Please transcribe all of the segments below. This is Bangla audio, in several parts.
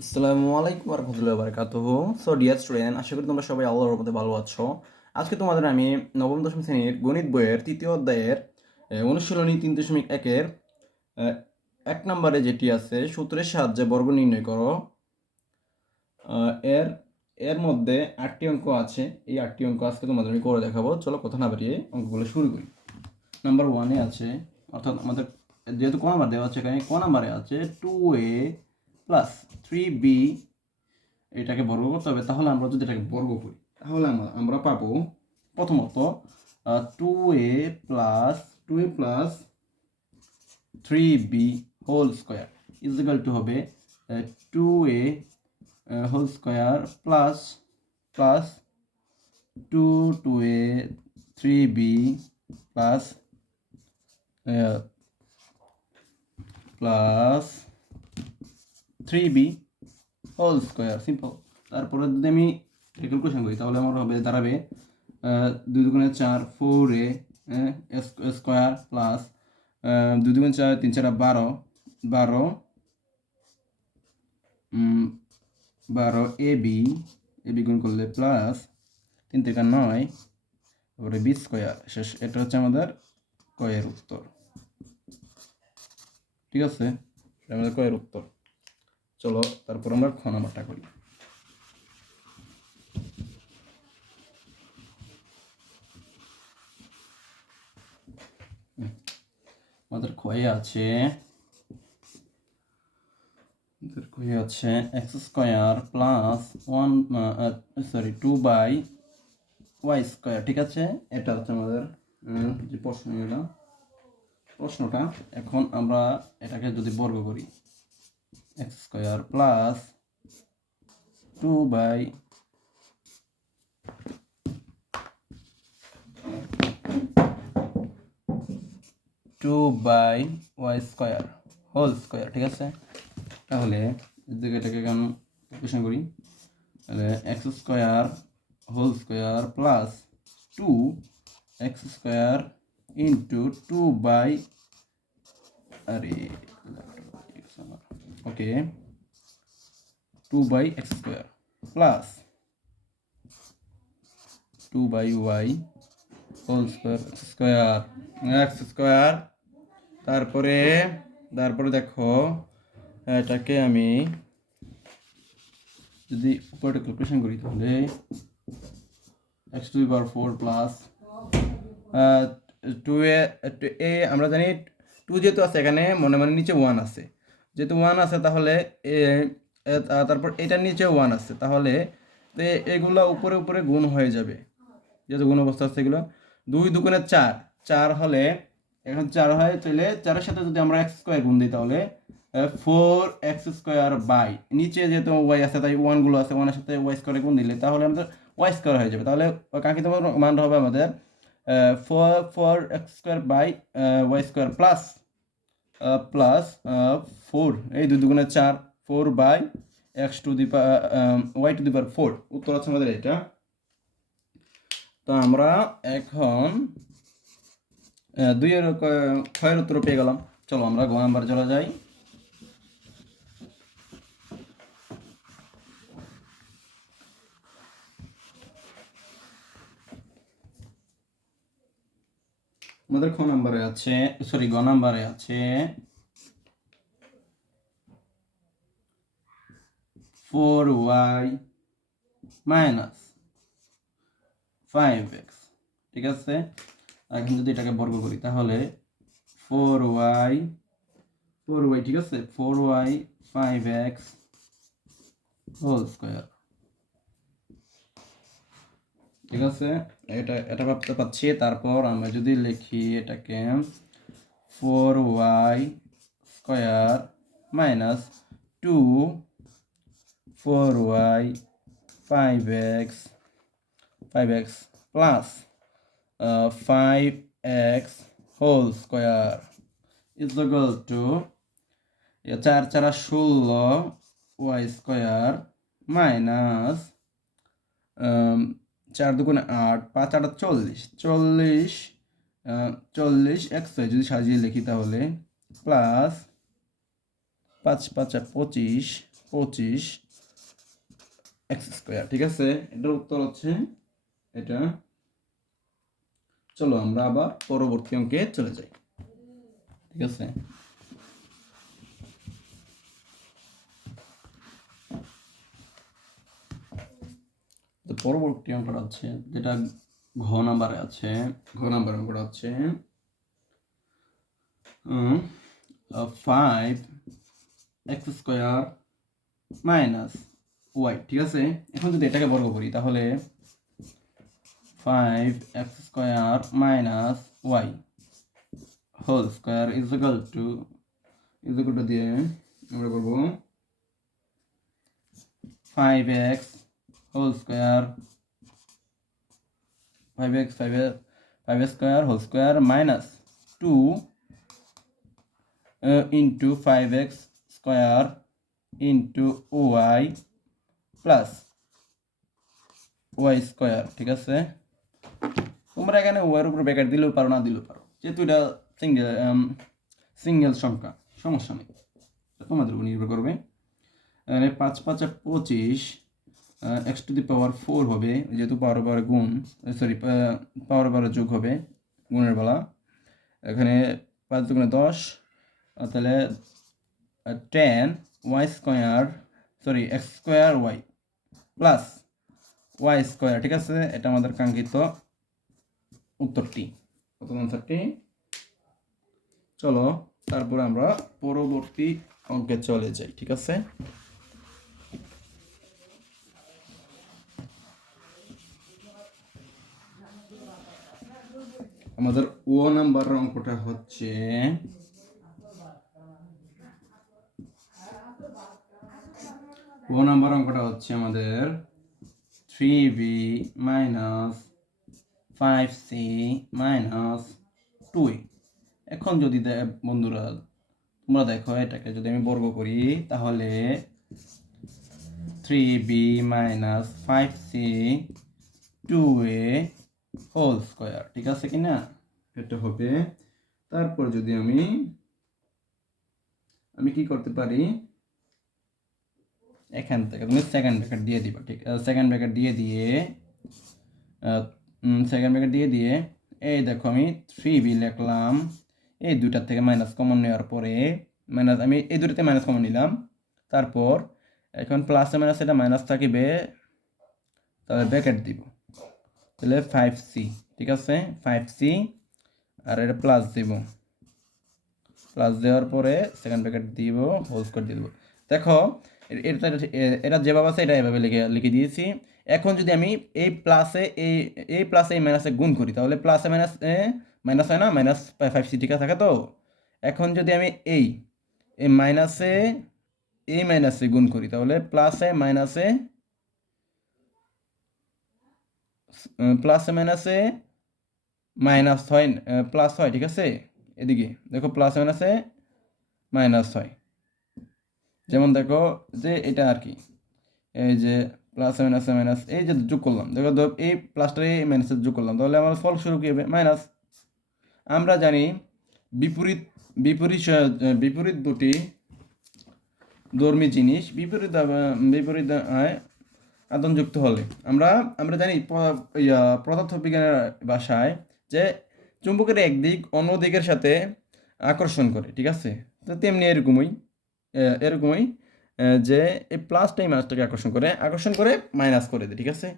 আসসালামু আলাইকুম রহমতুল্লাহ বারকাতুহ। সো ডিয়ার স্টুডেন্ট, আশা করি তোমরা সবাই আল্লাহর রহমতে ভালো আছো। আজকে তোমাদের আমি নবম দশম শ্রেণীর গণিত বইয়ের তৃতীয় অধ্যায়ের অনুশীলনী 3.1-এর 1 নম্বরে যেটি আছে সূত্রের সাহায্যে বর্গ নির্ণয় করো, এর এর মধ্যে 8টি অঙ্ক আছে। এই 8টি অঙ্ক আজকে তোমাদের আমি করে দেখাবো। চলো কথা না বাড়িয়ে অঙ্কগুলো শুরু করি। নাম্বার 1-এ আছে, অর্থাৎ আমাদের যেহেতু ক নাম্বার দেওয়া আছে, এখানে ক নাম্বারে আছে 2a প্লাস 3b, এটাকে বর্গ করতে হবে। তাহলে আমরা যদি এটাকে বর্গ করি তাহলে আমরা পাবো প্রথমত 2a plus 3b whole square is equal to হবে 2a whole square plus plus 2a 3b plus plus 3b whole square. Simple. তারপরে যদি আমি ক্যালকুলেশন করি তাহলে আমার হবে দাঁড়াবে 2 দুগুণে 4 4a স্কোয়ার প্লাস 2 দুগুণে 4 3 4 12 12 12 এবি গুণ করলে প্লাস 3 থেকে 9 তারপরে বি স্কোয়ার শেষ। এটা হচ্ছে আমাদের কয়ের উত্তর। ঠিক আছে, এটা আমাদের কয়ের উত্তর। চলো তারপর আমরা খ নাম্বারটা করি। আমাদের ক্ষয়ে আছে x square plus 2/y square. ঠিক আছে, এটা হচ্ছে আমাদের যে প্রশ্নটা। এখন আমরা এটাকে যদি বর্গ করি, x square plus 2/y square whole square. ঠিক আছে, তাহলে এটাকে কেন ক্যালকুলেশন করি, তাহলে x square whole square plus 2x square into 2/, okay 2/x square plus 2/y whole square x square. তারপরে দেখো, এটাকে আমি যদি উপরে ক্যালকুলেশন করি তাহলে x⁴ প্লাস 2a আমরা জানি 2 যেহেতু আছে এখানে মনে মনে নিচে 1 আছে, যেহেতু 1 আছে তাহলে তারপর এটার নিচে 1 আছে, তাহলে এগুলো উপরে উপরে গুণ হয়ে যাবে, যেহেতু গুণ অবস্থা আছে এগুলো। 2 দুগুণে 4 4 হলে এখন 4 হয়, তাহলে 4-এর সাথে যদি আমরা এক্স স্কোয়ার গুণ দিই তাহলে 4x স্কোয়ার বাই নিচে যেহেতু ওয়াই আছে তাই 1 গুলো আছে, 1-এর সাথে ওয়াই স্কোয়ারে গুণ দিলে তাহলে আমাদের ওয়াই স্কোয়ার হয়ে যাবে। তাহলে কাঙ্ক্ষিত মানটা হবে আমাদের 4x square by y square plus plus 4, এই 2 দুগুণে 4 4/y⁴। উত্তর আছে আমাদের এটা। তো আমরা এখন 2-এর ক্ষয়ের উত্তর পেয়ে গেলাম। চলো আমরা গ নাম্বার চলে যাই। আমাদের গ নাম্বারে আছে 4y মাইনাস 5x। ঠিক আছে, এখন যদি এটাকে বর্গ করি তাহলে 4y, ঠিক আছে, 4y 5x হোল স্কোয়ার। ঠিক আছে, এটা ভাবতে পাচ্ছি। তারপর আমরা যদি লিখি এটাকে 4y square minus 2 4y 5x plus 5x whole square is equal to 4 4 16 y square minus 4 দুগুণে 8 5 8 40 40 x যদি সাজিয়ে লিখি তাহলে প্লাস 5 5 25 25 এক্স স্কোয়ার। ঠিক আছে, এটার উত্তর হচ্ছে এটা। চলো আমরা আবার পরবর্তী অঙ্কে চলে যাই। ঠিক আছে, তো পরবর্তী অঙ্কটা হচ্ছে যেটা ঘ নাম্বারে আছে। ঘ নাম্বার অঙ্কটা হচ্ছে 5x স্কোয়ার মাইনাস ওয়াই। ঠিক আছে, এখন যদি এটাকে বর্গ করি তাহলে 5x square minus y whole square is equal to দিয়ে আমরা করবো 5x whole square 5 square whole square minus 2 into 5x square into y plus y square. ঠিক আছে, তোমরা এখানে ওয়াইয়ের উপর ব্র্যাকেট দিলেও পারো, না দিলেও পারো, যেহেতু এটা সিঙ্গেল সংখ্যা, সমস্যা নেই, তোমাদের উপর নির্ভর করবে। 5 5 25 এক্স টু দি পাওয়ার 4 হবে, যেহেতু পাওয়ার পাওয়ার গুণ, সরি পাওয়ার পাওয়ার যোগ হবে গুণের বেলা। এখানে 5 দুগুণে 10, তাহলে 10 y square, sorry x square y plus y square. ঠিক আছে, এটা আমাদের কাঙ্ক্ষিত উত্তরটি, আনসারটি। চলো তারপরে আমরা পরবর্তী অঙ্কে চলে যাই। ঠিক আছে, আমাদের ও নাম্বার অঙ্কটা হচ্ছে আমাদের 3b minus 5c minus 2a। এখন যদি বন্ধুরা তোমরা দেখো, এটাকে যদি আমি বর্গ করি তাহলে 3b minus 5c 2a whole square. ঠিক আছে কিনা, এটা হবে। তারপর যদি আমি কি করতে পারি, এখান থেকে তুমি সেকেন্ড ব্র্যাকেট দিয়ে দিবা। ঠিক আছে, সেকেন্ড ব্র্যাকেট দিয়ে দিয়ে এই দেখো আমি 3b লিখলাম। এই দুইটার থেকে মাইনাস কমন নেওয়ার পরে আমি এই দুটাতে মাইনাস কমন নিলাম। তারপর এখন প্লাসে মাইনাস এটা মাইনাস থাকিবে, তাহলে ব্র্যাকেট দিব, তাহলে 5c। ঠিক আছে, 5c আর এটা প্লাস দিব, প্লাস দেওয়ার পরে সেকেন্ড ব্র্যাকেট দিব, হোল স্কোয়ার দিয়ে দেবো। দেখো এটা যেভাবে আছে এটা এভাবে লিখে দিয়েছি। এখন যদি আমি এই প্লাসে এই প্লাসে এই মাইনাসে গুণ করি তাহলে প্লাসে মাইনাস হয় না, মাইনাস 5c। ঠিক আছে, থাকে তো। এখন যদি আমি এই মাইনাসে গুণ করি তাহলে প্লাসে মাইনাসে মাইনাস হয়, প্লাস হয়। ঠিক আছে, এদিকে দেখো প্লাস মাইনাসে মাইনাস হয়। যেমন দেখো যে এটা আর কি, এই যে প্লাস মাইনাস এই যে যোগ করলাম, দেখো এই প্লাসটা এই মাইনাসে যোগ করলাম, তাহলে আমার ফলস্বরূপ কি হবে, মাইনাস। আমরা জানি বিপরীত বিপরীত দুটি ধর্মী জিনিস বিপরীত আদনযুক্ত হলে আমরা জানি পদার্থবিজ্ঞানের ভাষায় যে চুম্বকের একদিক অন্য দিকের সাথে আকর্ষণ করে। ঠিক আছে, তো তেমনি এরকমই যে এই প্লাসটাই মাইনাসটাকে আকর্ষণ করে মাইনাস করে দেয়। ঠিক আছে,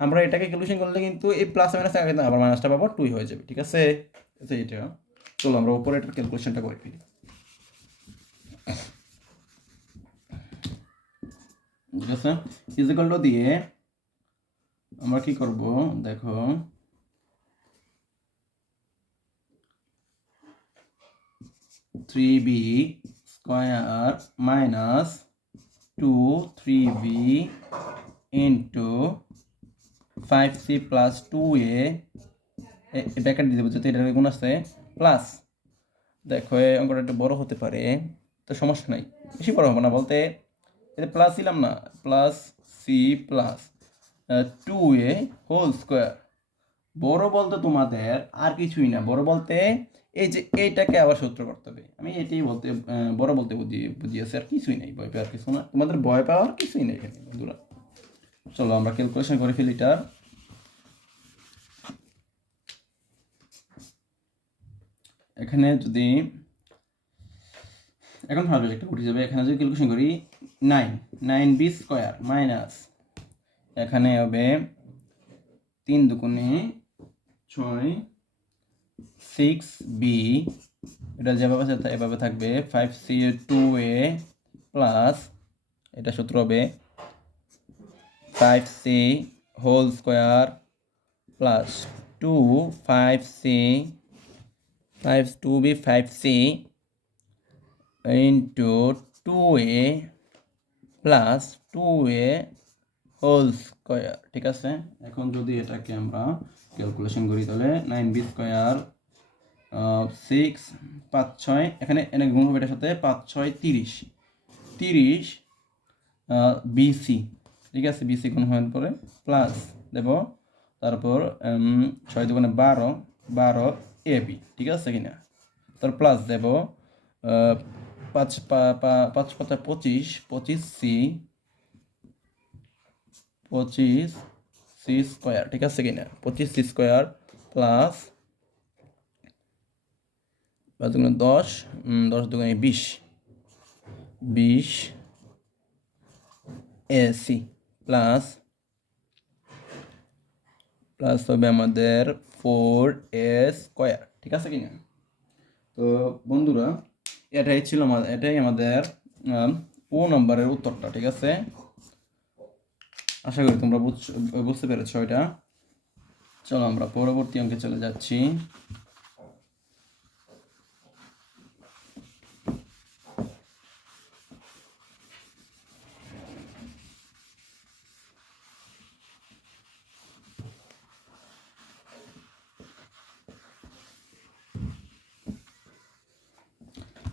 আমরা এটাকে ক্যালকুলেশন করলে কিন্তু এই প্লাস মাইনাস আবার মাইনাসটা পাবো 2 হয়ে যাবে। ঠিক আছে, এটা চলো আমরা উপরে এটার ক্যালকুলেশনটা করে ফেলি। ঠিক আছে, ইজিক্যাল টু দিয়ে আমরা কি করব, দেখো 3b square minus 3b into 5c plus 2a bracket দিয়ে দেবো, যাতে এটার গুণ আছে, প্লাস দেখো এই অঙ্কটা একটু বড় হতে পারে, তো সমস্যা নাই, বেশি বড় হবে না, বলতে এটা প্লাস দিলাম না, plus c plus 2a whole square. বড় বলতে তোমাদের আর কিছুই না, বড় বলতে এই যে এইটাকে আবার সূত্র করতে হবে। আমি এটাই বলতে বড় বলতে বুঝিয়েছি, আর কিছুই নেই, ভয় পাওয়ার কিছু না, তোমাদের ভয় পাওয়ার কিছুই নেই এখানে বন্ধুরা। চলো আমরা ক্যালকুলেশন করে ফেলি এটার। এখানে যদি এখন ভালো একটা উঠে যাবে, এখানে যদি ক্যালকুলেশন করি 9 বি স্কোয়ার মাইনাস এখানে হবে 3 দুগুণে 6 6b, এটা যেভাবে আছে এভাবে থাকবে 5c2a প্লাস এটা সূত্র হবে 5c whole square plus 5c 2b 5c into 2a plus 2a whole square. ঠিক আছে, এখন যদি এটাকে আমরা ক্যালকুলেশন করি তাহলে 9b স্কোয়ার 6 5 6 এখানে এনে গুণ হবে এটার সাথে 5 6 30 বিসি। ঠিক আছে, বিসি গুণ হওয়ার পরে প্লাস দেব, তারপর 6 দুগুণে 12 এবি। ঠিক আছে কিনা, তারপর প্লাস দেব 5 5 25 25c 25c স্কোয়ার। ঠিক আছে কিনা, 25c স্কোয়ার প্লাস 5 দুগুণে 10 10 দুগুণে 20 এসি প্লাস হবে আমাদের 4a স্কোয়ার। ঠিক আছে কিনা, তো বন্ধুরা এটাই আমাদের ও নম্বরের উত্তরটা। ঠিক আছে, আশা করি তোমরা বুঝতে পেরেছো এটা। চলো আমরা পরবর্তী অঙ্কে চলে যাচ্ছি।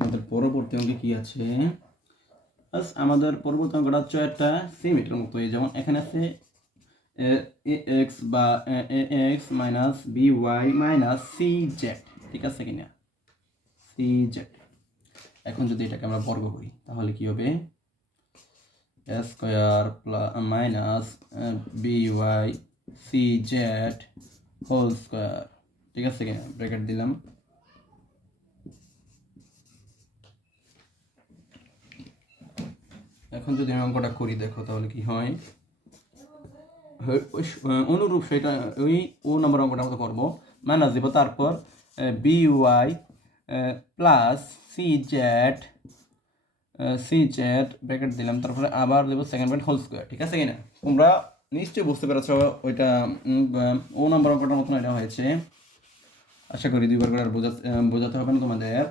আমাদের পরবর্তী অঙ্কে কি আছে, আমাদের পরবর্তী অঙ্কটা হচ্ছে একটা সিমেট্রির মতো, যেমন এখানে আছে ax বা ax minus by minus cz। ঠিক আছে কিনা, cz। এখন যদি এটাকে আমরা বর্গ করি তাহলে কি হবে, a square plus minus by cz whole square. ঠিক আছে কিনা, ব্র্যাকেট দিলাম। এখন যদি আমি অঙ্কটা করি দেখো তাহলে কি হয়, অনুরূপ সেটা ওই ও নম্বর অঙ্কটা মতো করবো, মাইনাস দিব, তারপর by প্লাস cz ব্র্যাকেট দিলাম, তারপরে আবার দেবো সেকেন্ড ব্র্যাকেট হোল স্কোয়ার। ঠিক আছে কিনা, তোমরা নিশ্চয়ই বুঝতে পেরেছ ওইটা ও নম্বর অঙ্কটার মতন এটা হয়েছে। আশা করি দুইবার করে আর বোঝাতে হবে না তোমাদের,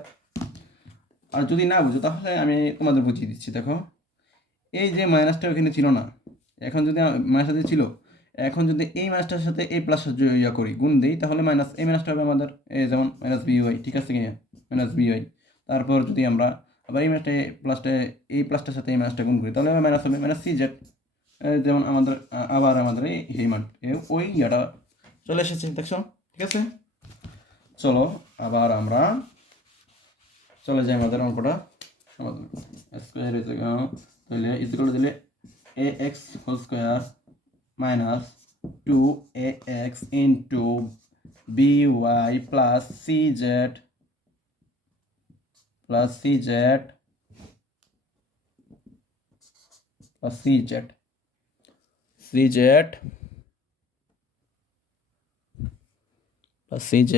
আর যদি না বুঝো তাহলে আমি তোমাদের বুঝিয়ে দিচ্ছি। দেখো এই যে মাইনাসটা ওখানে ছিল না, এখন যদি মাইনাসটা ছিল, এখন যদি এই মাইনাসটার সাথে এই প্লাস ইয়া করি, গুণ দিই, তাহলে মাইনাস এই মাইনাসটা হবে আমাদের যেমন মাইনাস বিওয়াই। ঠিক আছে কিনা, মাইনাস বিওয়াই। তারপর যদি আমরা আবার এই মাইনাসটা এই প্লাসটার সাথে এই মাইনাসটা গুণ করি তাহলে মাইনাস হবে মাইনাস সিজেড। যেমন আমাদের আবার আমাদের এই মান ওই ইয়াটা চলে এসেছে, দেখছো। ঠিক আছে, চলো আবার আমরা চলে যাই আমাদের অঙ্কটা সমাধান। স্কোয়ার তাহলে ইজিক্যাল দিলে ax whole square minus 2ax into by plus cz plus cz plus cz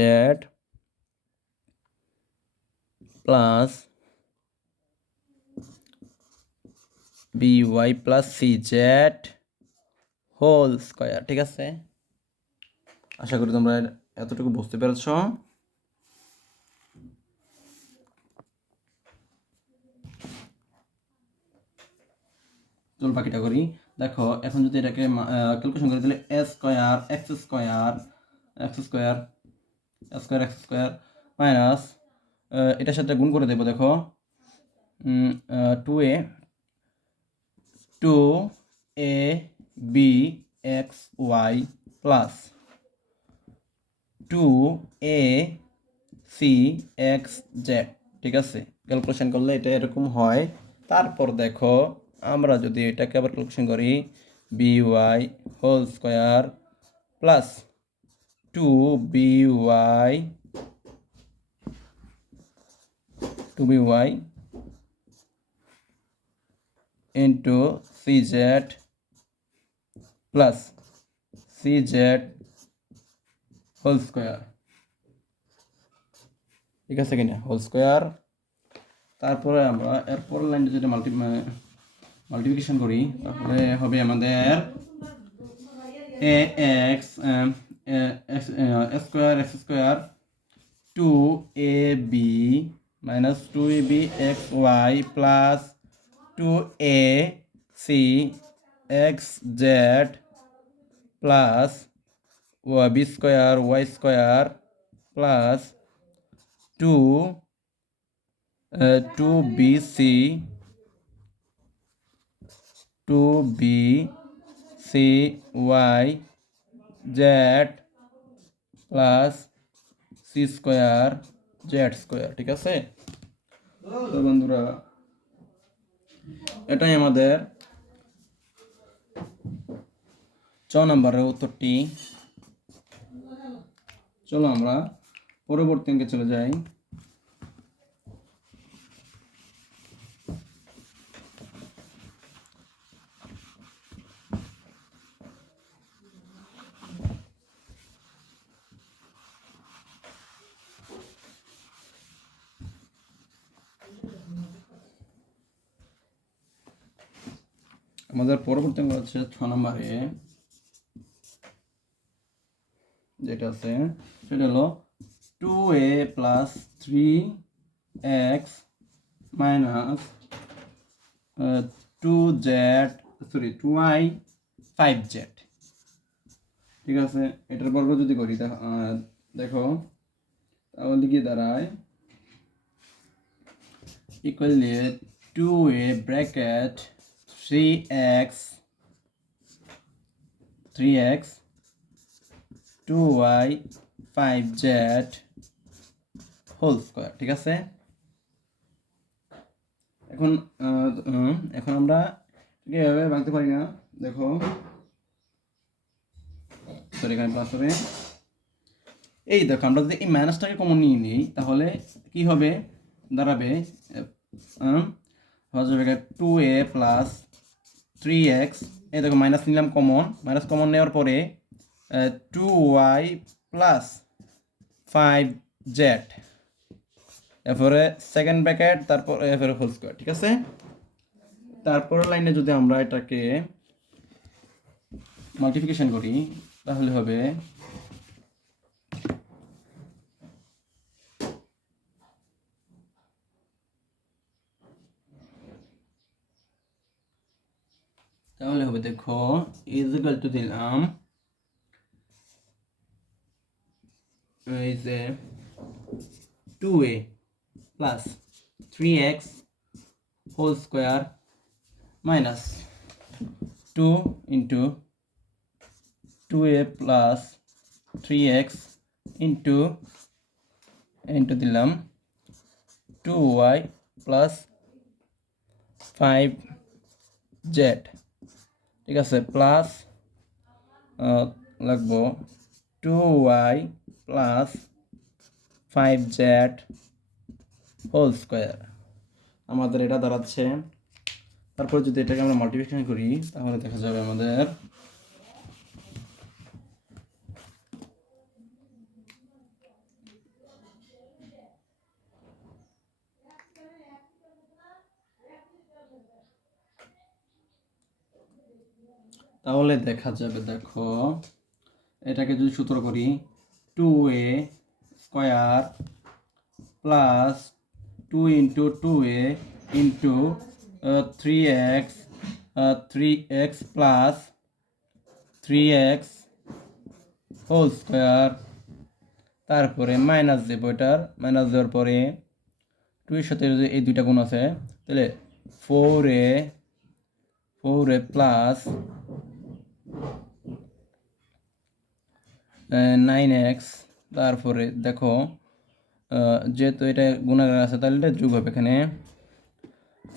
plus by plus cz whole square. ঠিক আছে, আশা করি তোমরা এতটুকু বুঝতে পেরেছ। চল বাকিটা করি। দেখো এখন যদি এটাকে ক্যালকুলেশন করে দিলে a square x square minus এটার সাথে গুণ করে দেবো। দেখো 2ab xy plus 2ac c x z. ঠিক আছে, ক্যালকুলেশন করলে এটা এরকম হয়। তারপর দেখো আমরা যদি এটাকে আবার ক্যালকুলেশন করি, b y whole square plus 2by 2by into cz plus cz whole square. ঠিক আছে কিনা, হোল স্কোয়ার। তারপরে আমরা এরপর লাইনটা যদি মাল্টিপ্লিকেশন করি তাহলে হবে আমাদের a x square x square 2ab minus 2ab xy plus 2ac xz plus b square y square plus 2bc 2bcy z plus c square z square. ঠিক আছে, তো বন্ধুরা এটাই আমাদের 6 নম্বরের উত্তরটি। চলো আমরা পরবর্তী অঙ্কে চলে যাই। আমাদের পরবর্তী অঙ্ক হচ্ছে 6 নম্বরে, যেটা আছে সেটা হলো 2a plus 3x minus 2y 5z। ঠিক আছে, এটার বর্গ যদি করি দেখো তাহলে কি দাঁড়ায়, equally 2a bracket 3x 2y 5z whole square. ঠিক আছে, এখন আমরা এভাবে ভাঙতে পারি না। দেখো সরি, এখানে প্লাস হবে। এই দেখো আমরা যদি এই মাইনাসটাকে কমন নিয়ে নিই তাহলে কি হবে, দাঁড়াবে 2a প্লাস 3x। এই দেখো মাইনাস নিলাম কমন, মাইনাস কমন নেওয়ার পরে 2y প্লাস 5z, এরপরে সেকেন্ড ব্র্যাকেট, তারপর এরপরে হোল স্কোয়ার। ঠিক আছে, তারপরের লাইনে যদি আমরা এটাকে মাল্টিপ্লিকেশন করি তাহলে হবে দেখো ইজ ইকুয়াল টু দিলাম এই যে 2a plus 3x whole square minus 2 into 2a plus 3x into দিলাম 2y প্লাস 5z। ঠিক আছে, প্লাস লাগবো 2y plus 5z whole square. আমাদের এটা দাঁড়াচ্ছে। তারপর যদি এটাকে আমরা মাল্টিপ্লিকেশন করি তাহলে দেখা যাবে আমাদের তাহলে দেখা যাবে, দেখো এটাকে যদি সূত্র করি 2a square plus 2 into 2a into 3x plus 3x whole square, তারপরে মাইনাস দেবো, এটার মাইনাস দেওয়ার পরে 2 এর সাথে যদি এই দুইটা গুণ আছে তাহলে 4a প্লাস 9x, তারপরে দেখো যেহেতু এটা গুণাকার আছে তাহলে এটা যোগ হবে এখানে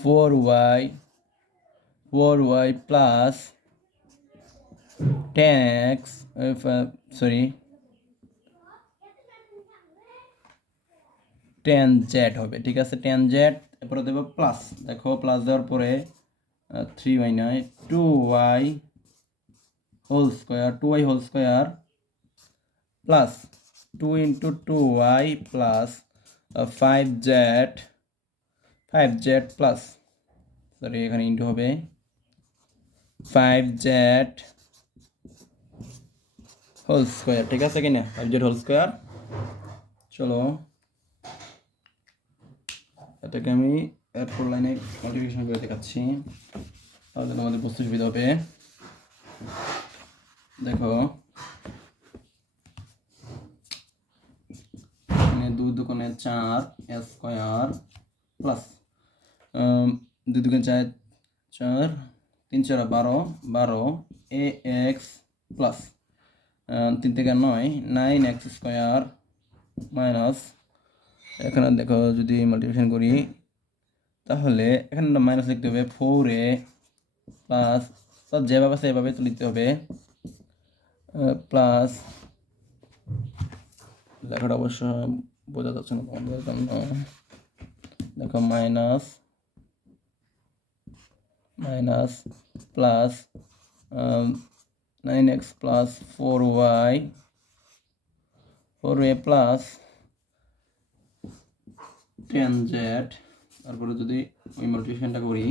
4y plus 10x, sorry 10z হবে, ঠিক আছে। 10z এরপরে দেবো প্লাস, দেখো প্লাস দেওয়ার পরে 3y নয় 2y whole square plus 2 into 2y plus 5z plus, sorry এখানে ইন্টু হবে 5z হোল স্কোয়ার, ঠিক আছে কিনা 5z হোল স্কোয়ার। চলো এটাকে আমি এরপর লাইনে মাল্টিপ্লিকেশন করে দেখাচ্ছি, তাহলে তোমাদের বুঝতে সুবিধা হবে। দেখো এখানে 2 দুগুণে 4 স্কোয়ার প্লাস 2 দুগুণে 4 4 3 4 12 ax প্লাস 3 থেকে 9 9x স্কোয়ার মাইনাস, এখানে দেখো যদি মাল্টিপ্লিকেশন করি তাহলে এখানে মাইনাস লিখতে হবে 4a প্লাস, যেভাবে আছে এভাবে তো লিখতে হবে প্লাস, লেখাটা অবশ্য বোঝা যাচ্ছে না তোমাদের জন্য, দেখো minus plus 9x plus 4y plus 10z, তারপরে যদি ওই মাল্টিপ্লিকেশনটা করি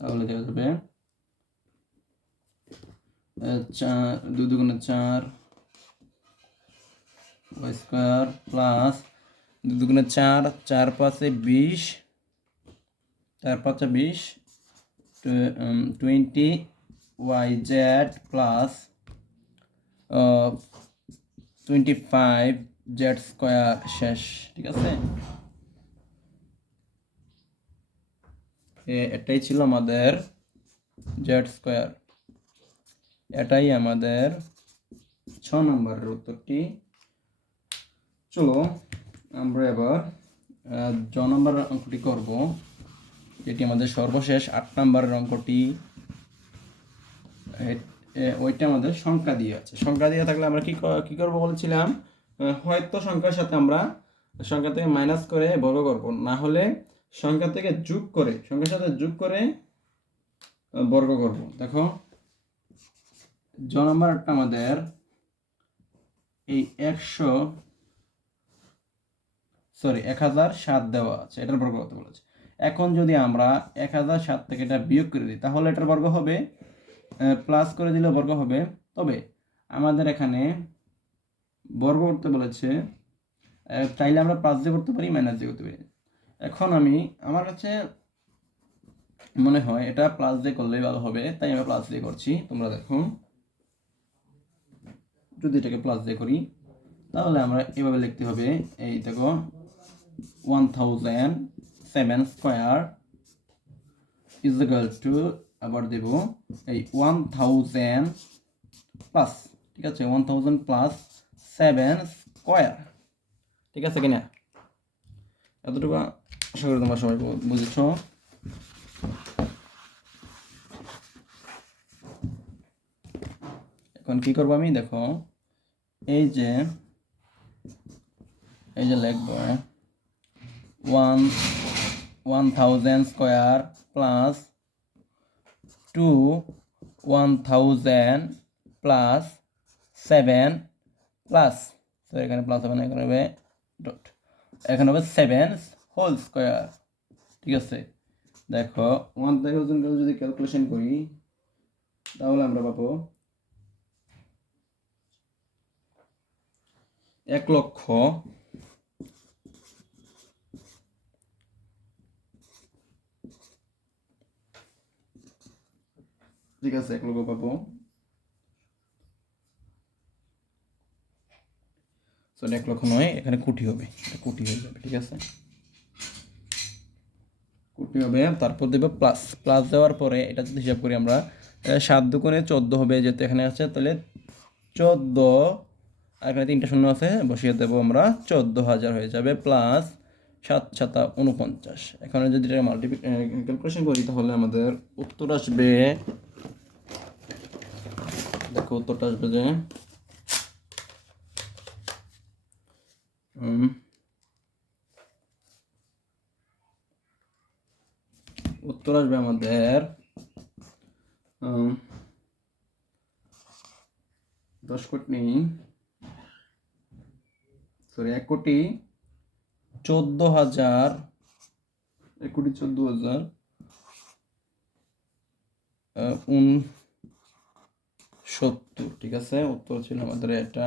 তাহলে দেখা যাবে 2 দুগুণে 4 y স্কোয়ার প্লাস 2 দুগুণে 4 4 5 20 4 5 20 20 yz প্লাস 25z স্কোয়ার শেষ, ঠিক আছে। এটাই ছিল আমাদের z স্কোয়ার, এটাই আমাদের 6 নম্বরের উত্তরটি। চলো আমরা এবার জ নম্বরের অঙ্কটি করব, যেটি আমাদের সর্বশেষ 8 নম্বরের অঙ্কটি। ওইটা আমাদের সংখ্যা দিয়ে আছে, সংখ্যা দিয়ে থাকলে আমরা কি করব বলেছিলাম, হয়তো সংখ্যার সাথে আমরা সংখ্যা থেকে মাইনাস করে বর্গ করব, না হলে সংখ্যা থেকে সংখ্যার সাথে যোগ করে বর্গ করব। দেখো জ নাম্বারটা আমাদের এই 1007 দেওয়া আছে, এটার বর্গ কত বলেছে। এখন যদি আমরা 1007 থেকে এটা বিয়োগ করে দিই তাহলে এটার বর্গ হবে, প্লাস করে দিলে বর্গ হবে। তবে আমাদের এখানে বর্গ করতে বলেছে, চাইলে আমরা প্লাস দিয়ে করতে পারি, মাইনাস দিয়ে করতে পারি। এখন আমার কাছে মনে হয় এটা প্লাস দিয়ে করলেই ভালো হবে, তাই আমরা প্লাস দিয়ে করছি। তোমরা দেখো যদি এটাকে প্লাস দিয়ে করি তাহলে আমরা এভাবে লিখতে হবে, এই দেখো 1007 স্কোয়ার ইজ ইকুয়াল টু, আবার দেব এই 1000 প্লাস, ঠিক আছে 1000 প্লাস 7 স্কোয়ার, ঠিক আছে কিনা। এতটুকু আশা করি তোমরা সবাই বুঝেছ। এখন কি করবো আমি, দেখো এই যে লিখবো 1000 স্কোয়ার প্লাস 1000 প্লাস 7 প্লাস, তো এখানে প্লাস হবে না, এখানে হবে ডট, এখানে হবে 7 হোল স্কোয়ার, ঠিক আছে। দেখো 1000 যদি ক্যালকুলেশন করি তাহলে আমরা পাবো 1 লক্ষ, ঠিক আছে 1 লক্ষ পাবো। সো 1 লক্ষ নয়, এখানে কোটি হবে, এটা কোটি হয়ে যাবে, ঠিক আছে কোটি হবে। তারপর দেবে প্লাস দেওয়ার পরে এটা যদি হিসাব করি আমরা 7 দুগুণে 14 হবে, যেহেতু এখানে আছে, তাহলে 14 আর এখানে 3টা শূন্য আছে, বসিয়ে দেবো আমরা, 14,000 হয়ে যাবে, প্লাস 7 7 49। এখানে যদি এটা ক্যালকুলেশন করি তাহলে আমাদের উত্তর আসবে, দেখো উত্তরটা আসবে যে উত্তর আসবে আমাদের 10 কোটি, সরি 1,14,000, 1,14,069। ঠিক আছে, উত্তর ছিল আমাদের এটা।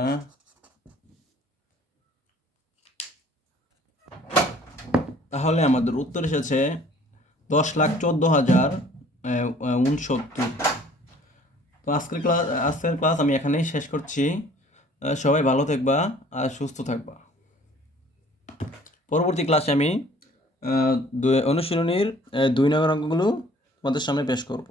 তাহলে আমাদের উত্তর এসেছে 10,14,069। তো আজকের ক্লাস আমি এখানেই শেষ করছি। সবাই ভালো থাকবা আর সুস্থ থাকবা। পরবর্তী ক্লাসে আমি অনুশীলনীর 2 নম্বর অঙ্কগুলো তোমাদের সামনে পেশ করব।